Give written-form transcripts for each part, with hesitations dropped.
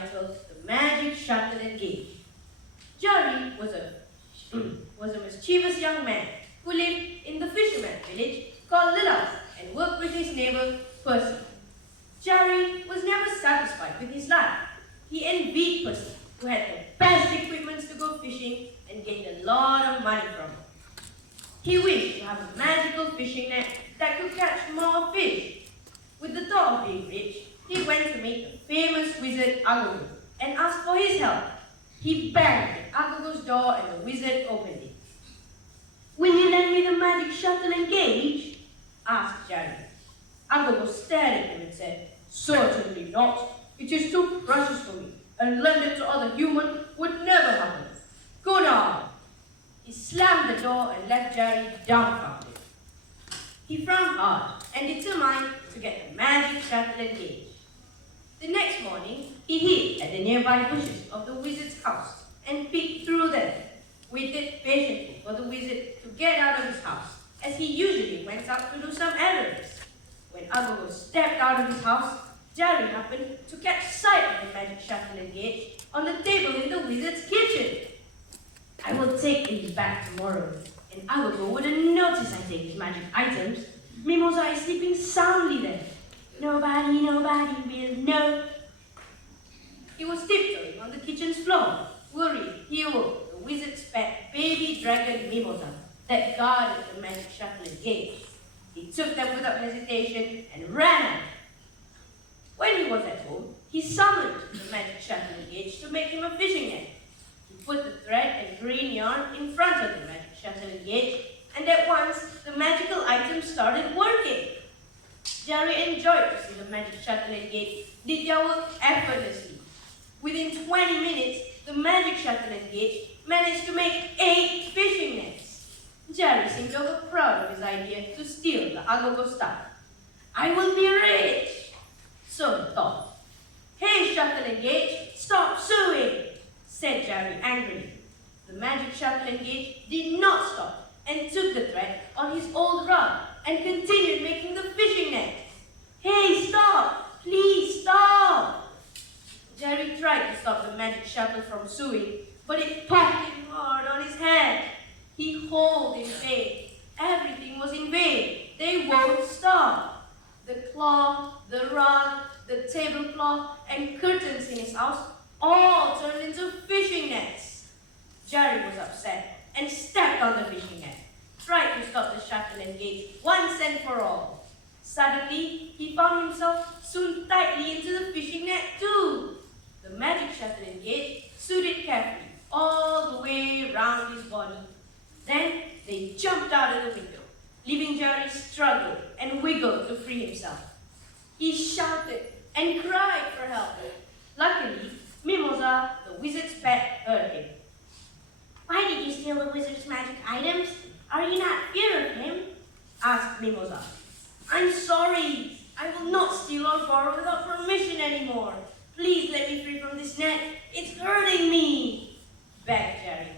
titled The Magic Shuttle and Gate. Jerry was a mischievous young man who lived in the fisherman's village called Lilla and worked with his neighbor Percy. Jerry was never satisfied with his life. He envied Percy, who had the best equipment to go fishing and gained a lot of money from it. He wished to have a magical fishing net that could catch more fish. With the thought of being rich, he went to meet the famous wizard Agogo and asked for his help. He banged at Agogo's door and the wizard opened it. "Will you lend me the magic shuttle and gauge?" asked Jerry. Agogo stared at him and said, "Certainly not. It is too precious for me, and lend it to other humans would never happen. Go now." He slammed the door and left Jerry dumbfounded. He frowned hard and determined to get the magic shuttle and gauge. The next morning, he hid at the nearby bushes of the wizard's house and peeked through them, waited patiently for the wizard to get out of his house, as he usually went out to do some errands. When Agogo stepped out of his house, Jerry happened to catch sight of the magic shuttle and gauge on the table in the wizard's kitchen. "I will take these back tomorrow, and Agogo wouldn't notice I take his magic items. Mimosa is sleeping soundly then. Nobody will know." He was tiptoeing on the kitchen's floor. Worried, he awoke the wizard's pet baby dragon Mimosa that guarded the magic shuttle and gauge. He took them without hesitation and ran out. When he was at home, he summoned the magic shuttle and gauge to make him a fishing net. He put the thread and green yarn in front of the magic shuttle and gauge, and at once the magical items started working. Jerry enjoyed to see the magic shuttle and gauge did their work effortlessly. Within 20 minutes, the magic shuttle and gauge managed to make 8 fishing nets. Jerry seemed over proud of his idea to steal the Agogo stuff. "I will be rich," so he thought. "Hey, shuttle and gauge, stop sewing," said Jerry angrily. The magic shuttle and gauge did not stop and took the thread on his old rod and continued making the fishing net. "Hey, stop! Please stop!" Jerry tried to stop the magic shuttle from sewing, but it popped him hard on his head. He hauled in vain. Everything was in vain. They won't stop. The cloth, the rug, the tablecloth, and curtains in his house all turned into fishing nets. Jerry was upset and stepped on the fishing net, tried to stop the shuttle and gauge once and for all. Suddenly, he found himself sewn tightly into the fishing net too. The magic shuttle and gauge sewed it carefully all the way round his body. Then they jumped out of the window, leaving Jerry struggle and wiggle to free himself. He shouted and cried for help. Luckily, Mimosa, the wizard's pet, heard him. "Why did you steal the wizard's magic items? Are you not fear of him?" asked Mimosa. "I'm sorry. I will not steal or borrow without permission anymore. Please let me free from this net. It's hurting me," begged Jerry.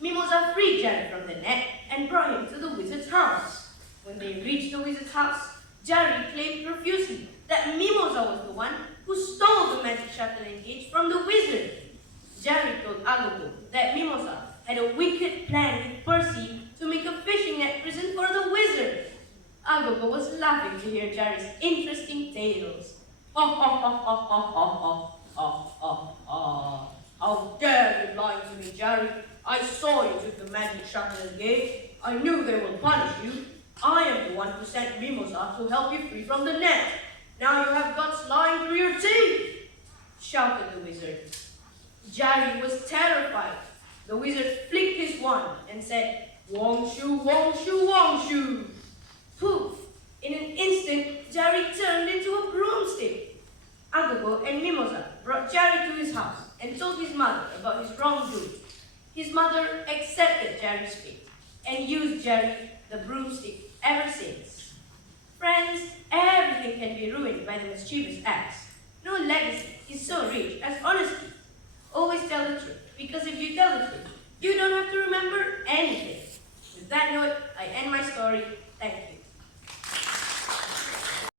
Mimosa freed Jerry from the net and brought him to the wizard's house. When they reached the wizard's house, Jerry claimed profusely that Mimosa was the one who stole the magic shuttle and gauge from the wizard. Jerry told Agogo that Mimosa had a wicked plan with Percy to make a fishing net prison for the wizard. Agogo was laughing to hear Jerry's interesting tales. "Ha ha ha ha ha ha ha ha ha. How dare you lie to me, Jerry? I saw you took the magic shuttle and gauge. I knew they would punish you. I am the one who sent Mimosa to help you free from the net. Now you have guts lying through your teeth," shouted the wizard. Jerry was terrified. The wizard flicked his wand and said, "Wong shoo, wong shoo, wong shoo." Poof! In an instant, Jerry turned into a broomstick. Agogo and Mimosa brought Jerry to his house and told his mother about his wrongdoing. His mother accepted Jerry's fate and used Jerry the broomstick ever since. Friends, everything can be ruined by the mischievous acts. No legacy is so rich as honesty. Always tell the truth, because if you tell the truth, you don't have to remember anything. With that note, I end my story. Thank you.